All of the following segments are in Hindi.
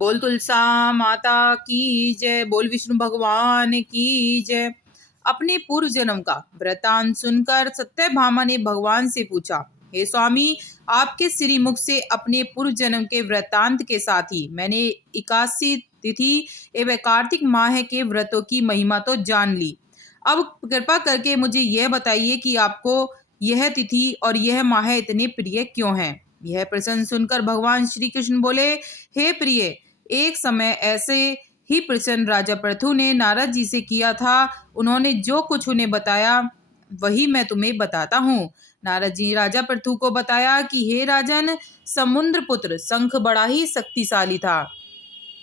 बोल तुलसा माता की जय, बोल विष्णु भगवान की जय। अपने पूर्व जन्म का वृतांत सुनकर सत्यभामा ने भगवान से पूछा, हे स्वामी, आपके श्रीमुख से अपने पूर्व जन्म के वृतांत के साथ ही मैंने 81 तिथि एवं कार्तिक माह के व्रतों की महिमा तो जान ली। अब कृपा करके मुझे यह बताइए कि आपको यह तिथि और यह माह इतने प्रिय क्यों हैं? यह प्रश्न सुनकर भगवान श्री कृष्ण बोले, हे प्रिय, एक समय ऐसे ही प्रश्न राजा पृथु ने नारद जी से किया था। उन्होंने जो कुछ उन्हें बताया वही मैं तुम्हें बताता हूँ। नारद जी राजा पृथु को बताया कि हे राजन, समुद्र पुत्र शंख बड़ा ही शक्तिशाली था।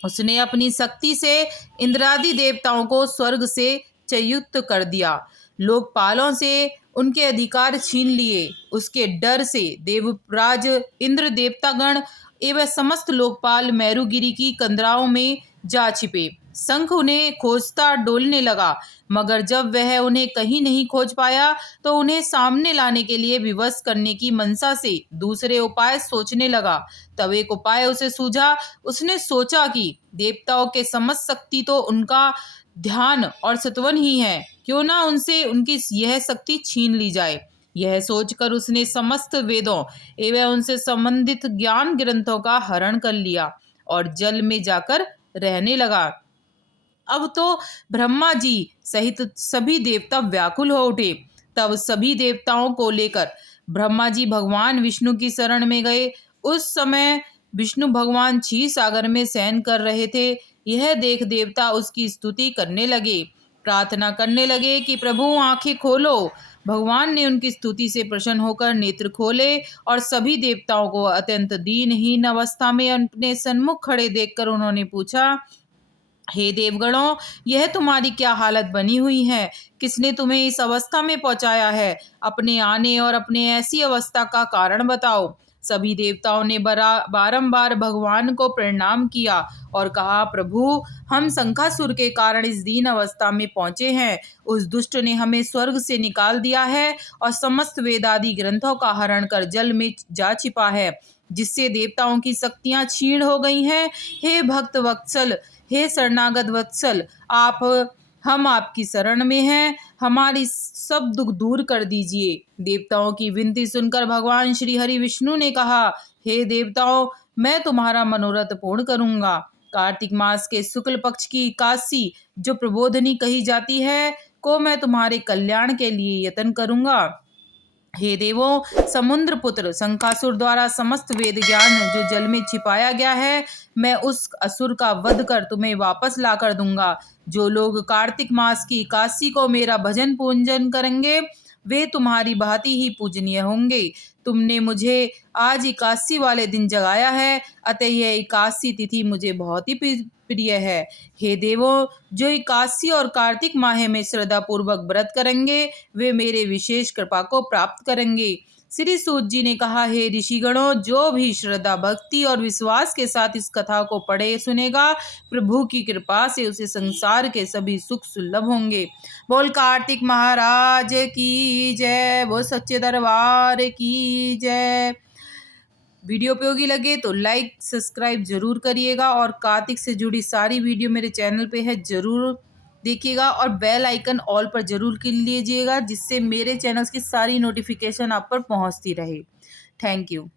उसने अपनी शक्ति से इंद्रादि देवताओं को स्वर्ग से च्युत कर दिया। लोकपालों से उनके अधिकार छीन लिए। उसके डर से देवराज इंद्र, देवतागण एवं समस्त लोकपाल मेरुगिरी की कंदराओं में जा छिपे। शंख उन्हें खोजता डोलने लगा, मगर जब वह उन्हें कहीं नहीं खोज पाया तो उन्हें सामने लाने के लिए विवश करने की मनसा से दूसरे उपाय सोचने लगा। तब एक उपाय उसे सूझा। उसने सोचा कि देवताओं के समस्त शक्ति तो उनका ध्यान और सत्वन ही है, क्यों ना उनसे उनकी यह शक्ति छीन ली जाए। यह सोचकर उसने समस्त वेदों एवं उनसे संबंधित ज्ञान ग्रंथों का हरण कर लिया और जल में जाकर रहने लगा। अब तो ब्रह्मा जी सहित सभी देवता व्याकुल हो उठे। तब सभी देवताओं को लेकर ब्रह्मा जी भगवान विष्णु की शरण में गए। उस समय विष्णु भगवान क्षीर सागर में शयन कर रहे थे। यह देख देवता उसकी स्तुति करने लगे, प्रार्थना करने लगे कि प्रभु आंखें खोलो। भगवान ने उनकी स्तुति से प्रसन्न होकर नेत्र खोले और सभी देवताओं को अत्यंत दीनहीन अवस्था में अपने सन्मुख खड़े देखकर उन्होंने पूछा, हे देवगणों, यह तुम्हारी क्या हालत बनी हुई है? किसने तुम्हें इस अवस्था में पहुंचाया है? अपने आने और अपने ऐसी अवस्था का कारण बताओ। सभी देवताओं ने बारंबार भगवान को प्रणाम किया और कहा, प्रभु, हम शंखासुर के कारण इस दीन अवस्था में पहुंचे हैं। उस दुष्ट ने हमें स्वर्ग से निकाल दिया है और समस्त वेदादि ग्रंथों का हरण कर जल में जा छिपा है, जिससे देवताओं की शक्तियां क्षीण हो गई हैं। हे भक्त वत्सल, हे शरणागत वत्सल, हम आपकी शरण में हैं, हमारी सब दुख दूर कर दीजिए। देवताओं की विनती सुनकर भगवान श्री हरि विष्णु ने कहा, हे देवताओं, मैं तुम्हारा मनोरथ पूर्ण करूंगा। कार्तिक मास के शुक्ल पक्ष की एकादशी, जो प्रबोधनी कही जाती है, को मैं तुम्हारे कल्याण के लिए यत्न करूंगा। हे देवों, समुद्र पुत्र शंखासुर द्वारा समस्त वेद ज्ञान जो जल में छिपाया गया है, मैं उस असुर का वध कर तुम्हें वापस ला कर दूंगा। जो लोग कार्तिक मास की एकादशी को मेरा भजन पूजन करेंगे, वे तुम्हारी भांति ही पूजनीय होंगे। तुमने मुझे आज एकादशी वाले दिन जगाया है, अतः यह एकादशी तिथि मुझे बहुत ही प्रिय है। हे देवों, जो एकादशी और कार्तिक माह में श्रद्धा पूर्वक व्रत करेंगे, वे मेरे विशेष कृपा को प्राप्त करेंगे। श्री सूत जी ने कहा, हे ऋषिगणों, जो भी श्रद्धा, भक्ति और विश्वास के साथ इस कथा को पढ़े सुनेगा, प्रभु की कृपा से उसे संसार के सभी सुख सुलभ होंगे। बोल कार्तिक महाराज की जय, बोल सच्चे दरबार की जय। वीडियो उपयोगी लगे तो लाइक सब्सक्राइब जरूर करिएगा और कार्तिक से जुड़ी सारी वीडियो मेरे चैनल पे है, जरूर देखिएगा और बेल आइकन ऑल पर जरूर क्लिक लीजिएगा, जिससे मेरे चैनल्स की सारी नोटिफिकेशन आप पर पहुंचती रहे। Thank you.